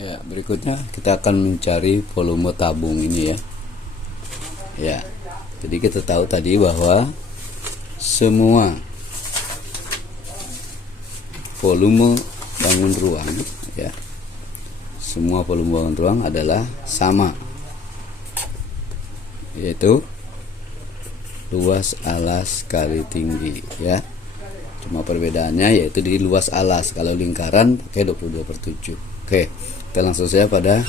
Ya, berikutnya kita akan mencari volume tabung ini ya. Ya. Jadi kita tahu tadi bahwa semua volume bangun ruang ya. Semua volume bangun ruang adalah sama. Yaitu luas alas kali tinggi ya. Cuma perbedaannya yaitu di luas alas. Kalau lingkaran pakai 22/7. Oke, kita langsung saja pada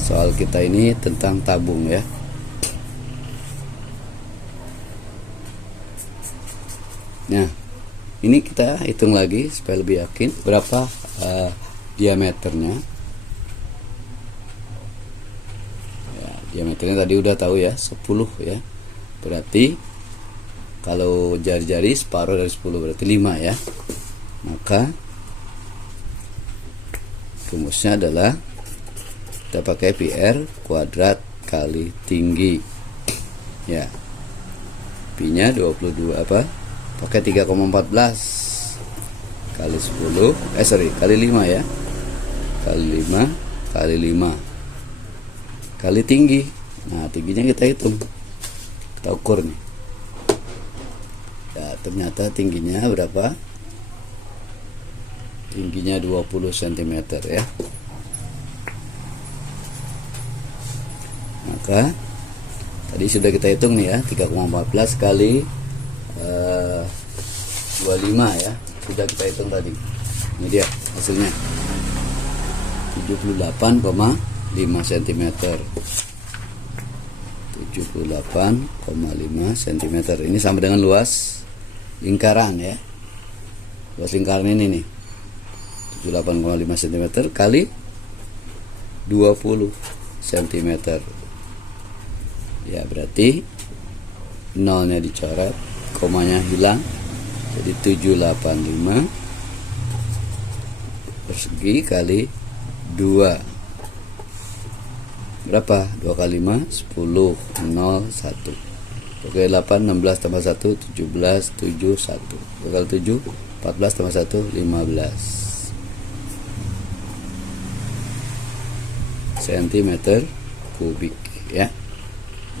soal kita ini tentang tabung ya. Nah, ini kita hitung lagi supaya lebih yakin berapa diameternya. Ya, diameternya tadi udah tahu ya, 10 ya. Berarti kalau jari-jari separuh dari 10 berarti 5 ya. Maka rumusnya adalah kita pakai PR kuadrat kali tinggi. Ya. Pi-nya 22 apa? Pakai 3,14 kali 10 kali 5 ya. Kali 5 kali 5 kali tinggi. Nah, tingginya kita hitung. Kita ukur nih. Ya, ternyata tingginya berapa? Tingginya 20 cm ya. Maka tadi sudah kita hitung nih ya, 3,14 kali 25 ya. Sudah kita hitung tadi. Ini dia hasilnya. 78,5 cm. 78,5 cm. Ini sama dengan luas lingkaran ya. Luas lingkaran ini nih. 78,5 cm kali 20 cm. Ya, berarti nolnya dicoret, komanya hilang. Jadi 785 persegi kali 2. Berapa? 2 kali 5 10 0 1. Oke, 8 16 tambah 1 17 7 1. 2 kali 7 14 tambah 1 15 cm kubik ya.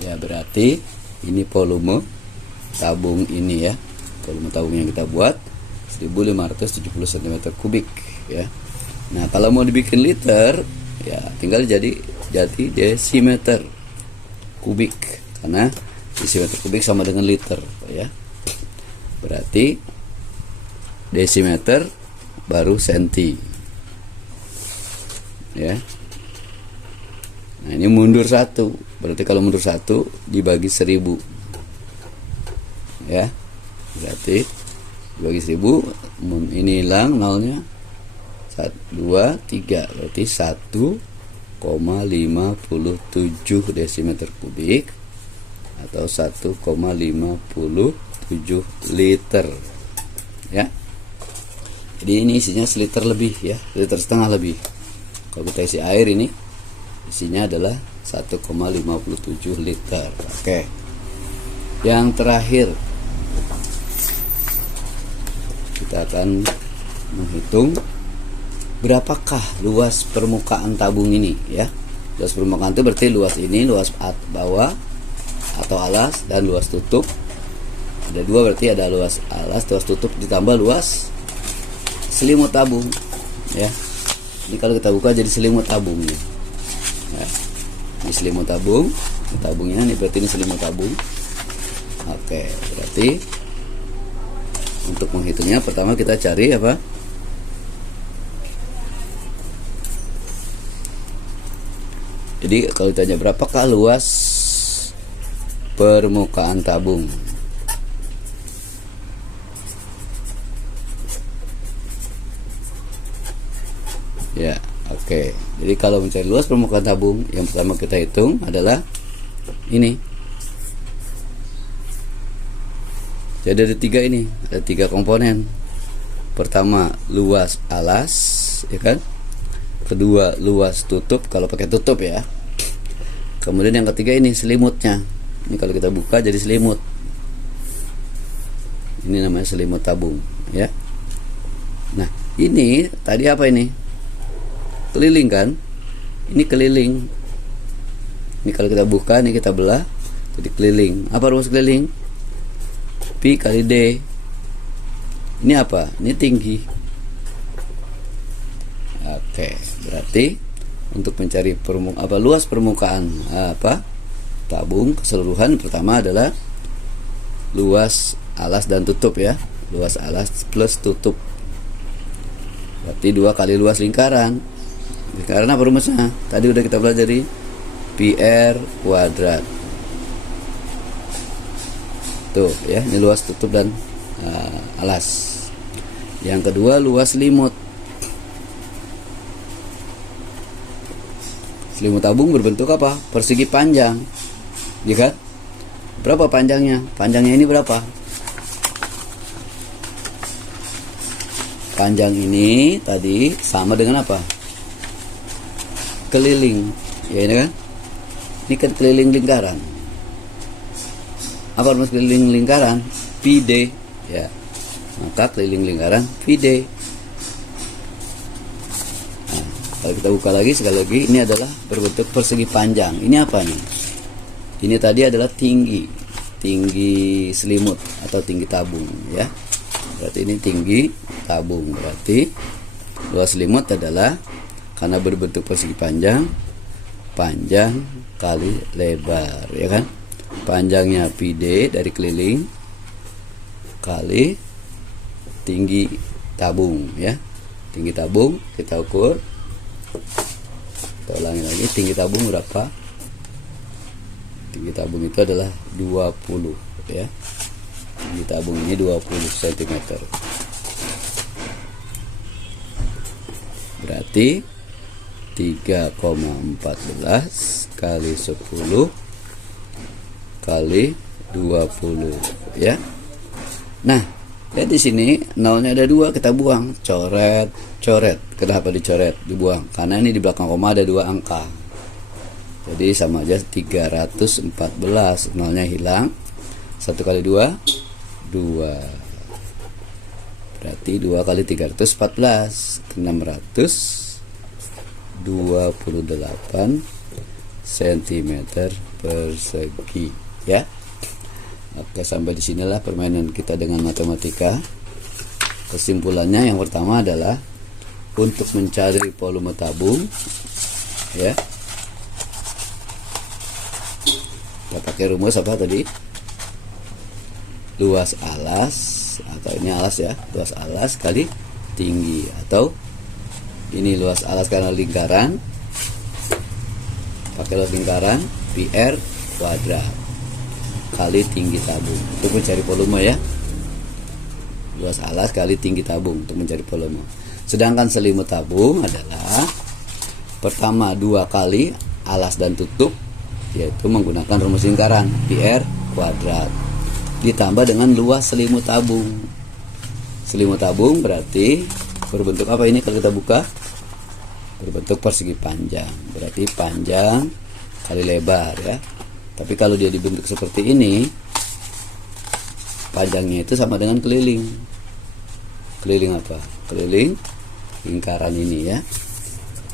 Ya, berarti ini volume tabung ini ya. Volume tabung yang kita buat 1570 cm kubik ya. Nah, kalau mau dibikin liter ya tinggal jadi desimeter kubik, karena desimeter kubik sama dengan liter ya. Berarti desimeter baru senti ya. Nah, ini mundur 1. Berarti kalau mundur 1 dibagi 1000 ya. Berarti dibagi 1000, ini hilang nolnya. 1 2 3 berarti 1,57 desimeter kubik atau 1,57 liter ya. Jadi ini isinya seliter lebih ya, liter setengah lebih. Kalau kita isi air, ini isinya adalah 1,57 liter. Oke. Yang terakhir kita akan menghitung berapakah luas permukaan tabung ini ya. Luas permukaan itu berarti luas ini, luas bawah atau alas, dan luas tutup. Ada dua, berarti ada luas alas, luas tutup ditambah luas selimut tabung ya. Ini kalau kita buka jadi selimut tabung nih ya. Ini selimut tabung, ini tabungnya nih, berarti ini selimut tabung. Oke, berarti untuk menghitungnya pertama kita cari apa? Jadi kalau ditanya berapakah luas permukaan tabung, ya, oke. Jadi kalau mencari luas permukaan tabung, yang pertama kita hitung adalah ini. Jadi ada 3 ini, ada 3 komponen. Pertama luas alas, ya kan? Kedua luas tutup, kalau pakai tutup ya. Kemudian yang ketiga ini selimutnya. Ini kalau kita buka jadi selimut. Ini namanya selimut tabung ya. Nah, ini tadi apa ini? keliling kan, ini keliling. Ini kalau kita buka, ini kita belah, jadi keliling. Apa rumus keliling? Pi kali D. Ini apa? Ini tinggi. Oke, berarti untuk mencari luas permukaan tabung keseluruhan, pertama adalah luas alas dan tutup ya. Luas alas plus tutup. Berarti 2 kali luas lingkaran. Lingkaran apa rumusnya? Tadi udah kita pelajari, PR kuadrat. Tuh ya, ini luas tutup dan alas. Yang kedua luas selimut. Selimut tabung berbentuk apa? Persegi panjang, ya kan? Berapa panjangnya? Panjangnya ini berapa? Panjang ini tadi sama dengan apa? Keliling, ya ini kan? Ini kan keliling lingkaran. Apa rumus keliling lingkaran? PD, ya. Maka keliling lingkaran PD. Nah, kalau kita buka lagi sekali lagi, ini adalah berbentuk persegi panjang. Ini apa nih? Ini tadi adalah tinggi selimut atau tinggi tabung ya. Berarti ini tinggi tabung. Berarti luas selimut adalah karena berbentuk persegi panjang kali lebar, ya kan? Panjangnya PD dari keliling kali tinggi tabung ya. Tinggi tabung kita ukur. Kita ulangi lagi, tinggi tabung berapa? Tinggi tabung itu adalah 20 ya. Tinggi tabung ini 20 cm. Berarti 3,14 kali 10 kali 20 ya. Nah, lihat di sini nolnya ada 2, kita buang. Coret. Kenapa dicoret? Dibuang. Karena ini di belakang koma ada 2 angka. Jadi sama aja 314. Nolnya hilang. 1 kali 2 2. Berarti 2 kali 314 628 cm persegi ya. Oke, sampai di sinilah permainan kita dengan matematika. Kesimpulannya yang pertama adalah untuk mencari volume tabung ya, kita pakai rumus apa tadi? Luas alas, atau ini alas ya, luas alas kali tinggi, atau ini luas alas karena lingkaran, pakai luas lingkaran PR kuadrat kali tinggi tabung untuk mencari volume ya. Luas alas kali tinggi tabung untuk mencari volume. Sedangkan selimut tabung adalah pertama 2 kali alas dan tutup, yaitu menggunakan rumus lingkaran PR kuadrat ditambah dengan luas selimut tabung. Selimut tabung berarti berbentuk apa ini kalau kita buka? Berbentuk persegi panjang. Berarti panjang kali lebar ya. Tapi kalau dia dibentuk seperti ini, panjangnya itu sama dengan keliling. Keliling apa? Keliling lingkaran ini ya.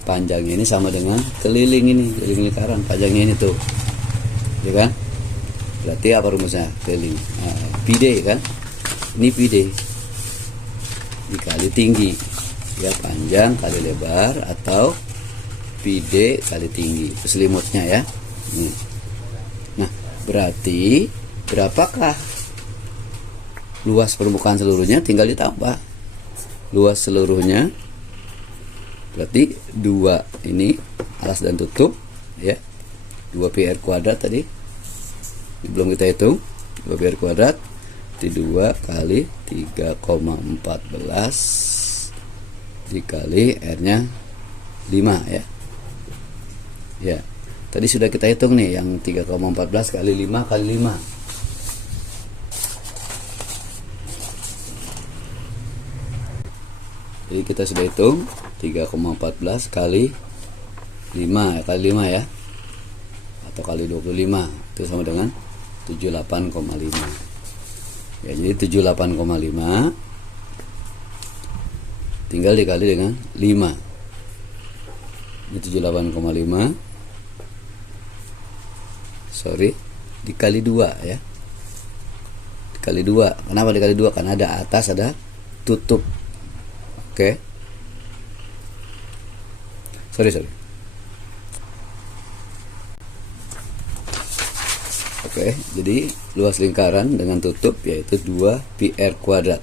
Panjangnya ini sama dengan keliling ini, keliling lingkaran. Panjangnya ini tuh, ya kan? Berarti apa rumusnya? Keliling. PD kan? Ini PD dikali tinggi ya, panjang kali lebar atau PD kali tinggi. Itu selimutnya ya. Nah, berarti berapakah luas permukaan seluruhnya? Tinggal ditambah luas seluruhnya. Berarti 2 ini alas dan tutup ya. 2 PR kuadrat tadi. Ini belum kita hitung. 2 PR kuadrat di 2 kali 3,14 dikali R-nya 5 ya. Ya. Tadi sudah kita hitung nih yang 3,14 kali 5 kali 5. Jadi kita sudah hitung 3,14 kali 5 kali 5 ya. Atau kali 25 itu sama dengan 78,5. Ya, jadi 78,5 tinggal dikali dengan 5. Ini 78,5. Sorry, dikali 2 ya. Dikali 2. Kenapa dikali 2? Karena ada atas, ada tutup. Oke. Sorry. Oke, jadi luas lingkaran dengan tutup yaitu 2 pi r kuadrat.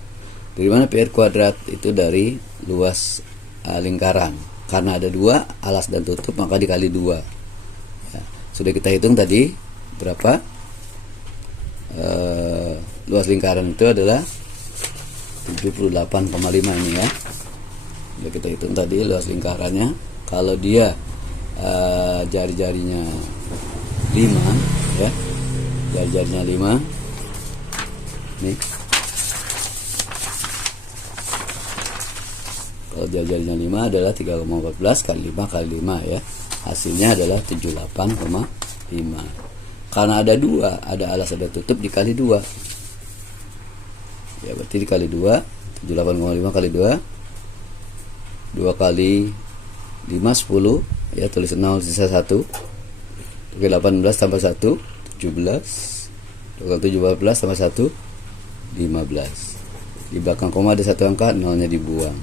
Dari mana pi r kuadrat? Itu dari luas lingkaran. Karena ada 2 alas dan tutup, maka dikali 2 ya. Sudah kita hitung tadi berapa luas lingkaran itu adalah 78,5 ini ya. Sudah kita hitung tadi luas lingkarannya. Kalau dia jari-jarinya 5 ya, jari-jarinya 5 nih. Kalau jari-jarinya 5 adalah 3,14 kali 5 kali 5 ya. Hasilnya adalah 78,5. Karena ada 2, ada alas ada tutup, dikali 2 ya, berarti dikali 2. 78,5 kali 2, 2 kali 5 10 ya, tulis 0 sisa 1. Oke, 18 tambah 1 17. 2 kali 17 tambah 1 15. Di belakang koma ada 1 angka, nolnya dibuang.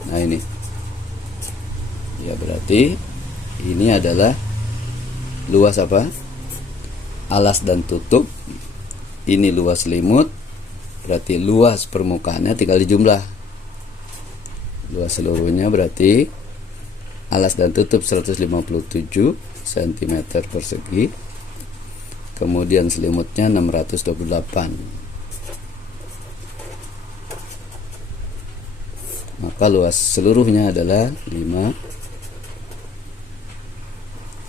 Nah ini ya, berarti ini adalah luas apa? Alas dan tutup. Ini luas selimut, berarti luas permukaannya tinggal dijumlah. Luas seluruhnya berarti alas dan tutup 157 cm persegi. Kemudian selimutnya 628. Maka luas seluruhnya adalah 5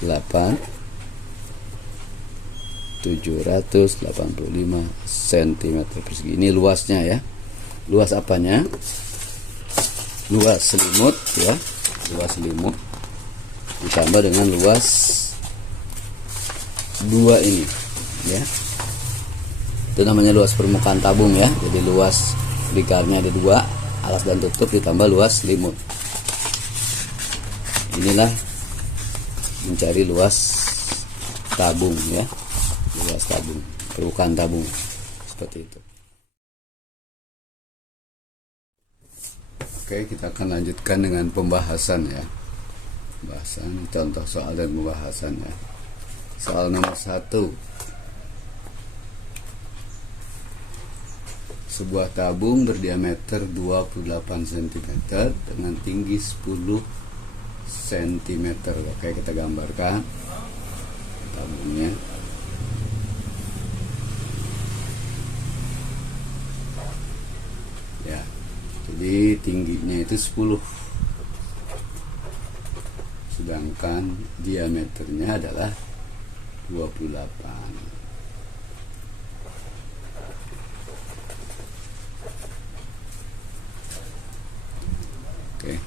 8 785 cm persegi. Ini luasnya ya. Luas apanya? Luas selimut ya. Luas selimut ditambah dengan luas 2 ini ya. Itu namanya luas permukaan tabung ya. Jadi luas lingkarnya ada 2, alas dan tutup ditambah luas selimut. Inilah mencari luas tabung ya. Luas tabung, permukaan tabung seperti itu. Oke, kita akan lanjutkan dengan pembahasan ya. Pembahasan contoh soal dan pembahasan ya. Soal nomor 1. Sebuah tabung berdiameter 28 cm dengan tinggi 10 cm. Oke, kita gambarkan tabungnya. Ya, jadi tingginya itu 10, sedangkan diameternya adalah 28. Oke.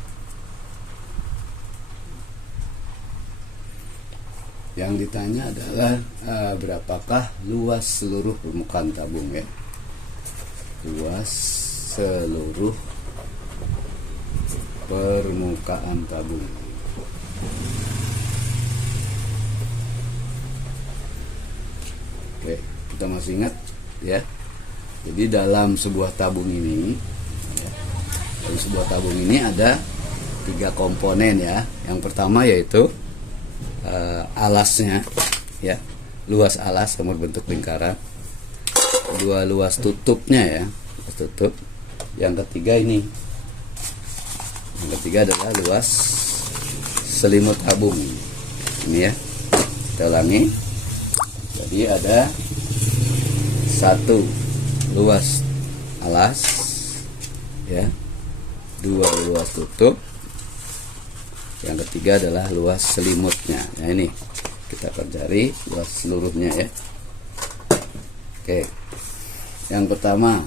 Yang ditanya adalah berapakah luas seluruh permukaan tabung ya. Luas seluruh permukaan tabung. Oke, kita masih ingat ya. Jadi dalam sebuah tabung ini ya, dalam sebuah tabung ini ada 3 komponen ya. Yang pertama yaitu alasnya ya, luas alas yang berbentuk lingkaran. Kedua, luas tutupnya ya, luas tutup. Yang ketiga ini, yang ketiga adalah luas selimut tabung ini ya. Kita ulangi. Jadi ada 1 luas alas ya, 2 luas tutup, yang ketiga adalah luas selimutnya. Nah ini kita akan cari luas seluruhnya ya. Oke, yang pertama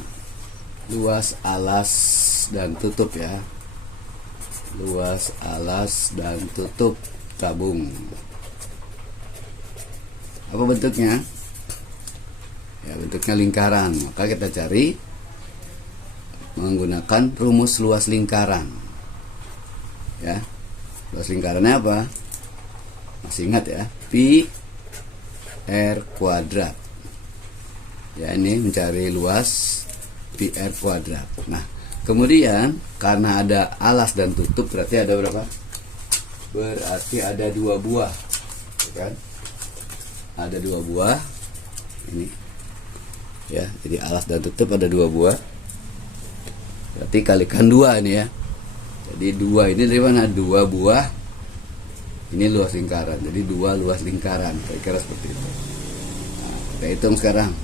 luas alas dan tutup ya. Luas alas dan tutup tabung. Apa bentuknya? Ya, bentuknya lingkaran. Maka kita cari menggunakan rumus luas lingkaran ya. Luas lingkarannya apa? Masih ingat ya, pi r kuadrat. Ya, ini mencari luas pi r kuadrat. Nah, kemudian karena ada alas dan tutup, berarti ada berapa? Berarti ada 2 buah, kan? Ada 2 buah. Ini ya, jadi alas dan tutup ada 2 buah. Berarti kalikan 2 ini ya. Jadi 2 ini dari mana? 2 buah. Ini luas lingkaran. Jadi 2 luas lingkaran. Kira-kira seperti itu. Nah, kita hitung sekarang.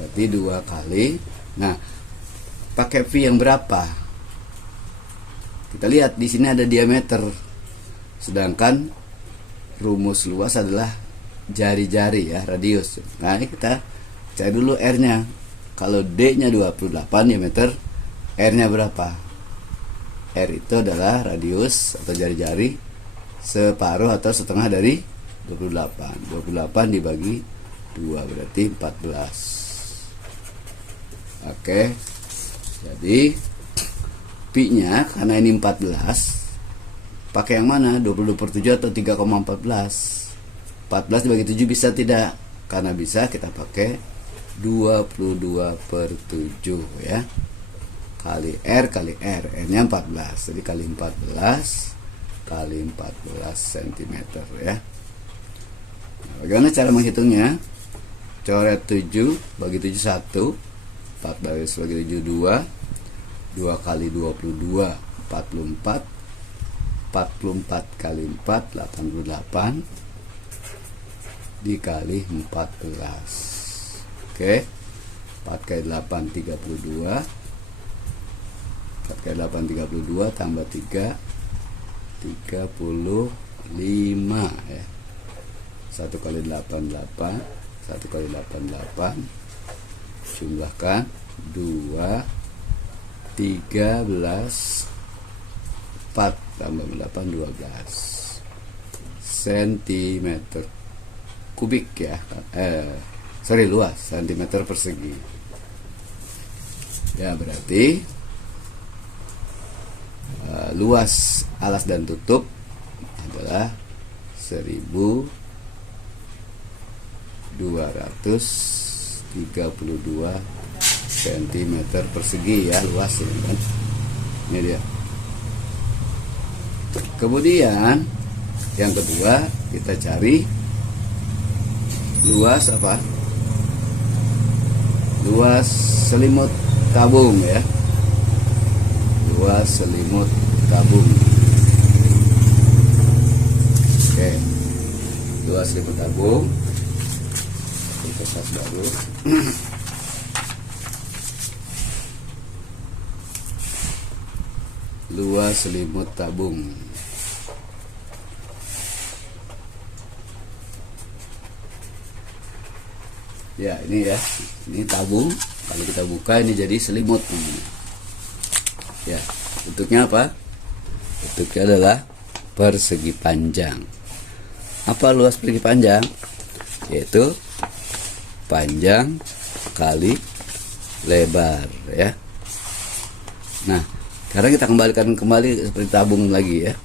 Berarti 2 kali. Nah, pakai V yang berapa? Kita lihat di sini ada diameter. Sedangkan rumus luas adalah jari-jari ya, radius. Nah, ini kita cari dulu R-nya. Kalau D-nya 28 diameter, R-nya berapa? R itu adalah radius atau jari-jari separuh atau setengah dari 28. 28 dibagi 2 berarti 14. Oke. Jadi pi-nya karena ini 14, pakai yang mana? 22/7 atau 3,14? 14 dibagi 7 bisa tidak? Karena bisa, kita pakai 22/7 ya. Kali R kali R. R-nya 14. Jadi kali 14 kali 14 cm ya. Nah, bagaimana cara menghitungnya? Coret 7 bagi 7 1, 14 bagi 7 2, 2 kali 22 44, 44 kali 4 88 dikali 14. Oke, 4 kali 8 32, 4 kali 8 32 tambah 3 35 ya. 1 kali 8 8, 1 kali 8 8, jumlahkan 2 13, 4 tambah 8 12 cm kubik ya. Luas cm persegi ya. Berarti luas alas dan tutup adalah 1232 cm persegi ya, luas ini kan. Ini dia. Kemudian yang kedua kita cari luas apa? Luas selimut tabung ya. Luas selimut tabung. Oke. Luas selimut tabung. Kertas baru. Luas selimut tabung. Ya, ini ya. Ini tabung. Kalau kita buka ini jadi selimut namanya. Ya, bentuknya apa? Bentuknya adalah persegi panjang. Apa luas persegi panjang? Yaitu panjang kali lebar ya. Nah, sekarang kita kembalikan seperti tabung lagi ya.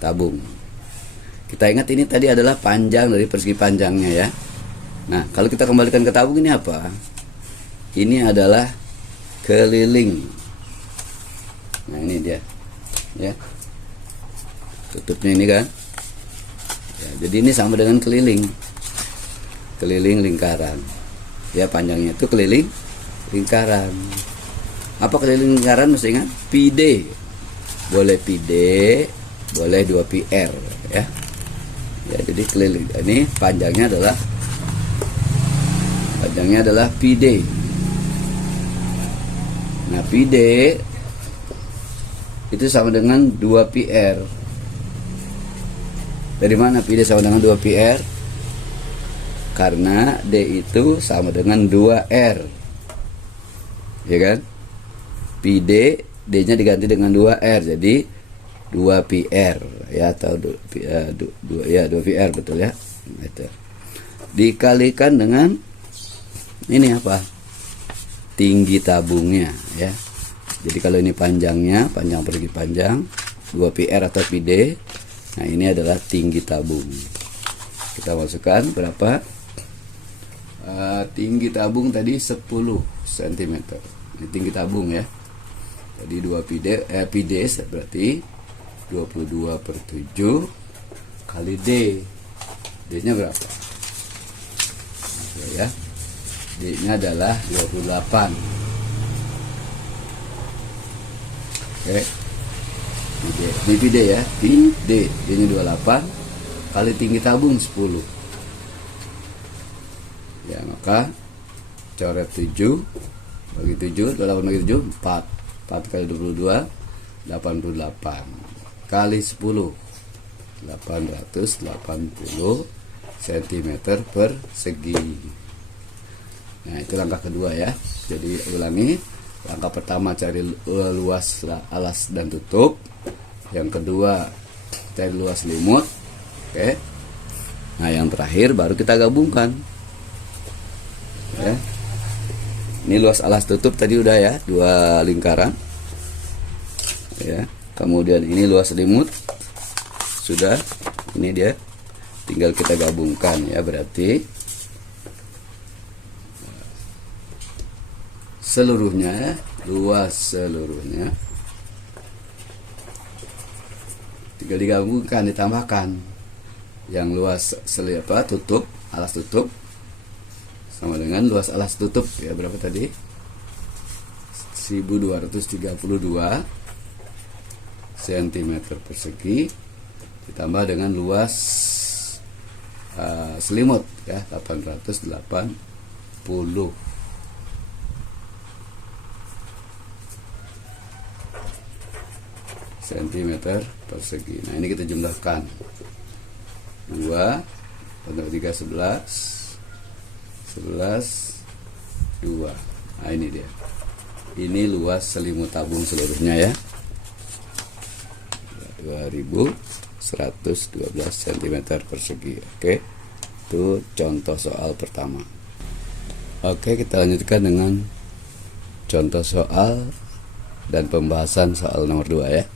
Tabung. Kita ingat ini tadi adalah panjang dari persegi panjangnya ya. Nah, kalau kita kembalikan ke tabung ini apa? Ini adalah keliling. Nah, ini dia. Ya. Tutupnya ini kan. Ya, jadi ini sama dengan keliling. Keliling lingkaran. Ya, panjangnya itu keliling lingkaran. Apa keliling lingkaran? Mesti ingat pi D. Boleh pi D, boleh 2 pi R ya. Ya, jadi keliling. Ini panjangnya adalah pi D. Nah, pi D itu sama dengan 2 pi R. Dari mana pi D sama dengan 2 pi R? Karena D itu sama dengan 2R. Ya kan? Pi D, D-nya diganti dengan 2R, jadi 2 pi R ya, atau 2 pi R betul ya. Itu. Dikalikan dengan ini apa? Tinggi tabungnya ya. Jadi kalau ini panjangnya, panjang persegi panjang, 2PR atau PD. Nah, ini adalah tinggi tabung. Kita masukkan berapa? Tinggi tabung tadi 10 cm. Ini tinggi tabung ya. Jadi 2 PD berarti 22/7 kali D. D-nya berapa? Oke ya. D-nya adalah 28. Oke. Ini PD ya. D-nya 28 kali tinggi tabung 10. Ya, maka coret 7 bagi 7, 28 bagi 7, 4. 4 kali 22, 88 kali 10, 880 cm persegi. Nah, itu langkah kedua ya. Jadi ulangi, langkah pertama cari luas alas dan tutup, yang kedua cari luas selimut. Oke. Nah, yang terakhir baru kita gabungkan ya. Ini luas alas tutup tadi udah ya, 2 lingkaran ya. Kemudian ini luas selimut sudah, ini dia, tinggal kita gabungkan ya. Berarti seluruhnya, luas seluruhnya tinggal digabungkan, ditambahkan yang luas tutup, alas tutup sama dengan luas alas tutup ya, berapa tadi? 1232 cm persegi ditambah dengan luas selimut ya, 880 cm persegi. Nah, ini kita jumlahkan 2 tambah 3 11 2. Nah, ini dia. Ini luas selimut tabung seluruhnya ya. 2112 cm persegi. Oke. Itu contoh soal pertama. Oke, kita lanjutkan dengan contoh soal dan pembahasan soal nomor 2 ya.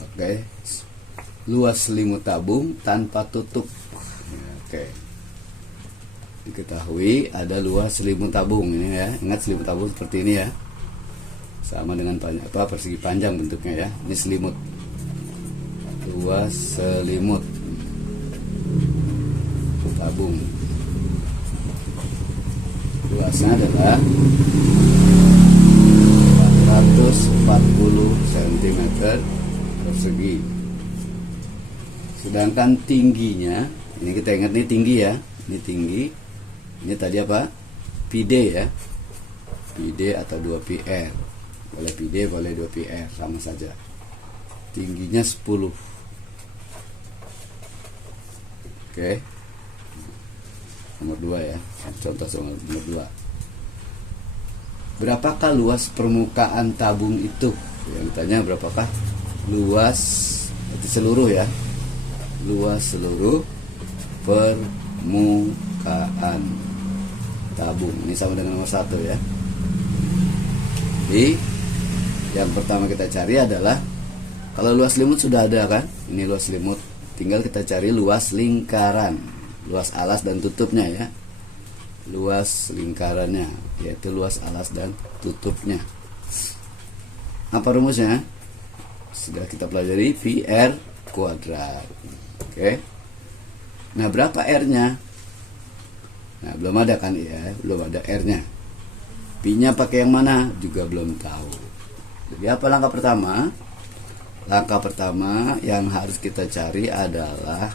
Oke. Luas selimut tabung tanpa tutup. Oke. Diketahui ada luas selimut tabung ini ya. Ingat selimut tabung seperti ini ya. Sama dengan persegi panjang bentuknya ya. Ini selimut. Luas selimut tabung. Luasnya adalah 440 cm persegi. Sedangkan tingginya, ini kita ingat nih tinggi ya. Ini tinggi. Ini tadi apa? PD ya. PD atau 2PR. Boleh PD, boleh 2PR, sama saja. Tingginya 10. Oke. Nomor 2 ya. Contoh soal nomor 2. Berapakah luas permukaan tabung itu? Yang ditanya berapakah luas, berarti seluruh ya. Luas seluruh permukaan tabung. Ini sama dengan nomor 1 ya. Jadi yang pertama kita cari adalah, kalau luas selimut sudah ada kan, ini luas selimut, tinggal kita cari luas lingkaran, luas alas dan tutupnya ya. Luas lingkarannya, yaitu luas alas dan tutupnya. Apa rumusnya? Sudah kita pelajari, PR kuadrat. Oke. Nah, berapa R-nya? Nah, belum ada kan ya, belum ada R-nya. P-nya pakai yang mana? Juga belum tahu. Jadi apa langkah pertama? Langkah pertama yang harus kita cari adalah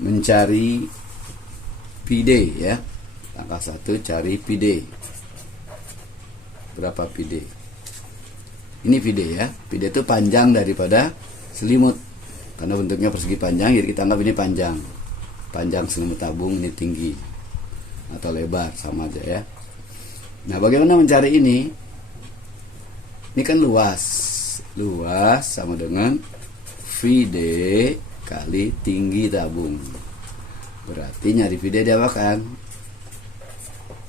mencari PD ya. Langkah 1 cari PD. Berapa PD? Ini PD ya. PD itu panjang daripada selimut. Karena bentuknya persegi panjang, jadi kita anggap ini panjang. Panjang selimut tabung, ini tinggi atau lebar, sama aja ya. Nah, bagaimana mencari ini? Ini kan luas. Luas sama dengan VD kali tinggi tabung. Berarti nyari VD diapakan?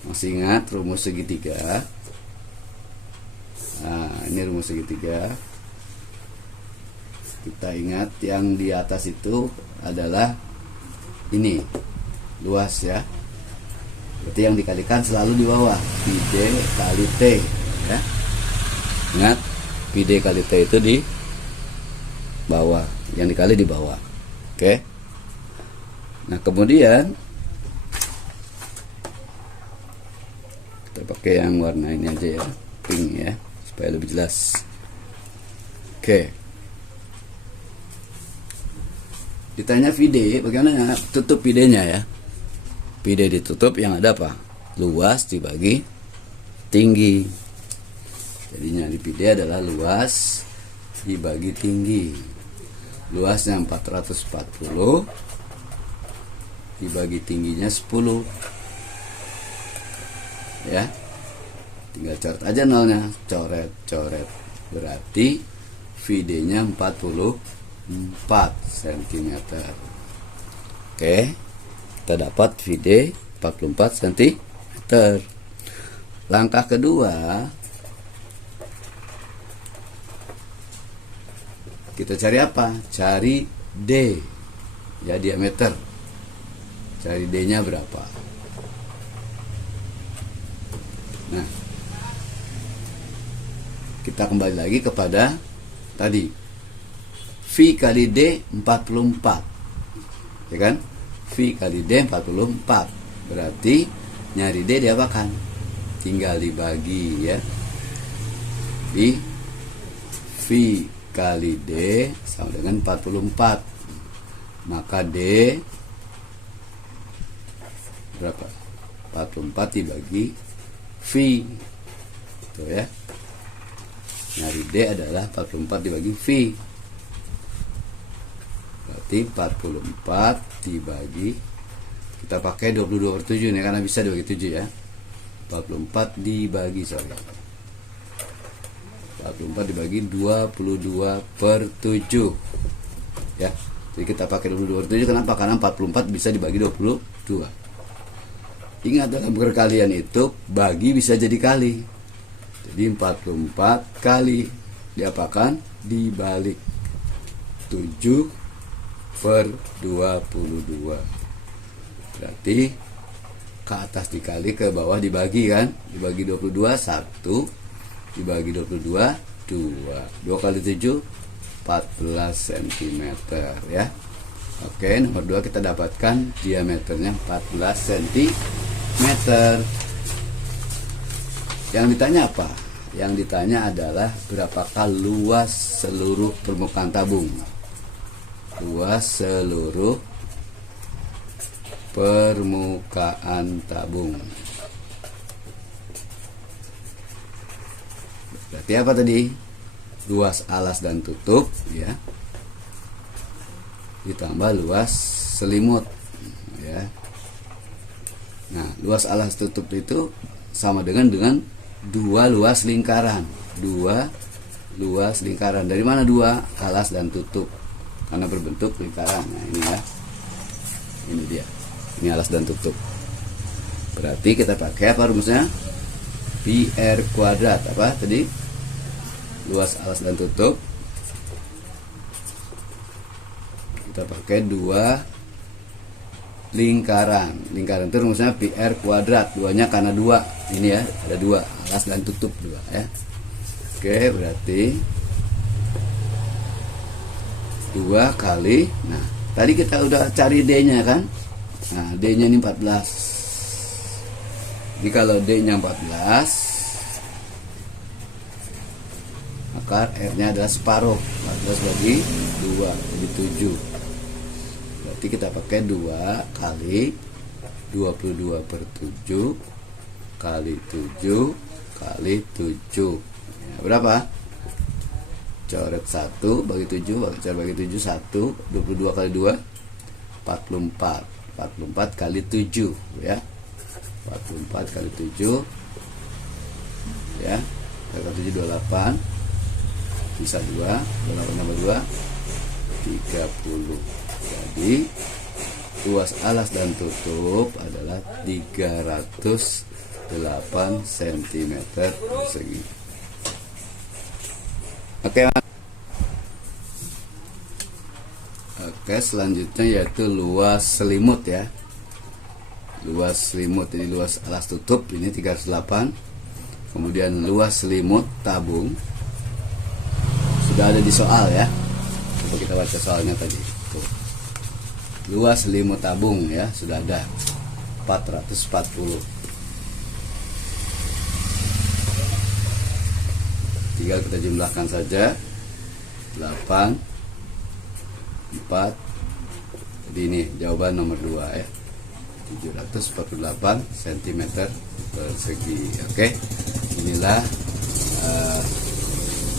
Masih ingat rumus segitiga? Nah, ini rumus segitiga. Kita ingat yang di atas itu adalah ini luas ya. Berarti yang dikalikan selalu di bawah, PD kali T ya. Ingat, PD kali T itu di bawah, yang dikali di bawah. Oke. Nah, kemudian kita pakai yang warna ini aja ya, pink ya, supaya lebih jelas. Oke. Ditanya VD, bagaimana tutup PD-nya ya? PD ditutup yang ada apa? Luas dibagi tinggi. Jadinya di PD adalah luas dibagi tinggi. Luasnya 440 dibagi tingginya 10. Ya, tinggal coret aja nolnya, coret. Berarti VD-nya 44 cm. Oke, kita dapat VD 44 cm. Langkah kedua, kita cari apa? Cari D ya, diameter. Cari D-nya berapa? Nah, kita kembali lagi kepada tadi, V kali D 44 ya kan? V kali D 44, berarti nyari D diapakan? Tinggal dibagi ya. V kali D sama dengan 44, maka D berapa? 44 dibagi V itu ya. Nyari D adalah 44 dibagi V, berarti 44 dibagi, kita pakai 22/7 nih karena bisa dibagi 7 ya. 44 dibagi 44 dibagi 22/7 ya. Jadi kita pakai 22/7. Kenapa? Karena 44 bisa dibagi 22. Ingat, dalam perkalian itu bagi bisa jadi kali. Jadi 44 kali diapakan? Dibalik 7/22. Berarti ke atas dikali, ke bawah dibagi kan? Dibagi 22 1, dibagi 22 2. 2 kali 7 14 cm ya. Oke, nomor 2 kita dapatkan diameternya 14 cm. Yang ditanya apa? Yang ditanya adalah berapakah luas seluruh permukaan tabung? Luas seluruh permukaan tabung. Berarti apa tadi? Luas alas dan tutup ya, ditambah luas selimut ya. Nah, luas alas tutup itu sama dengan 2 luas lingkaran. 2 luas lingkaran. Dari mana 2? Alas dan tutup, karena berbentuk lingkaran. Nah, ini ya, ini dia, ini alas dan tutup. Berarti kita pakai apa rumusnya? PR kuadrat. Apa tadi? Luas alas dan tutup kita pakai 2 lingkaran. Lingkaran itu rumusnya PR kuadrat. 2-nya karena 2. Ini ya, ada 2, alas dan tutup 2 ya. Oke, berarti 2 kali. Nah, tadi kita udah cari D-nya kan? Nah, D-nya ini 14. Jadi kalau D-nya 14, maka R-nya adalah separuh. 14 bagi 2 jadi 7. Berarti kita pakai 2 kali 22/7 kali 7 kali 7 ya, berapa? Coret 1 bagi 7, coret bagi 7 1, 22 kali 2 44. 44 kali 7 ya. 44 kali 7 ya. Kali 7 28, bisa 2, 28 tambah 2 30. Jadi luas alas dan tutup adalah 300 8 cm persegi. Oke, selanjutnya yaitu luas selimut ya. Luas selimut, jadi luas alas tutup ini 308. Kemudian luas selimut tabung sudah ada di soal ya. Coba kita baca soalnya tadi. Tuh. Luas selimut tabung ya sudah ada 440. Tinggal kita jumlahkan saja 8 4. Jadi ini jawaban nomor 2 ya. 748 cm persegi. Oke. Inilah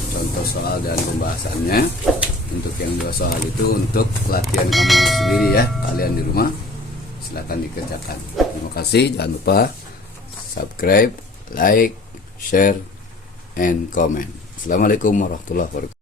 contoh soal dan pembahasannya. Untuk yang 2 soal itu untuk latihan kamu sendiri ya, kalian di rumah silakan dikerjakan. Terima kasih, jangan lupa subscribe, like, share, and comment. Assalamualaikum warahmatullahi wabarakatuh.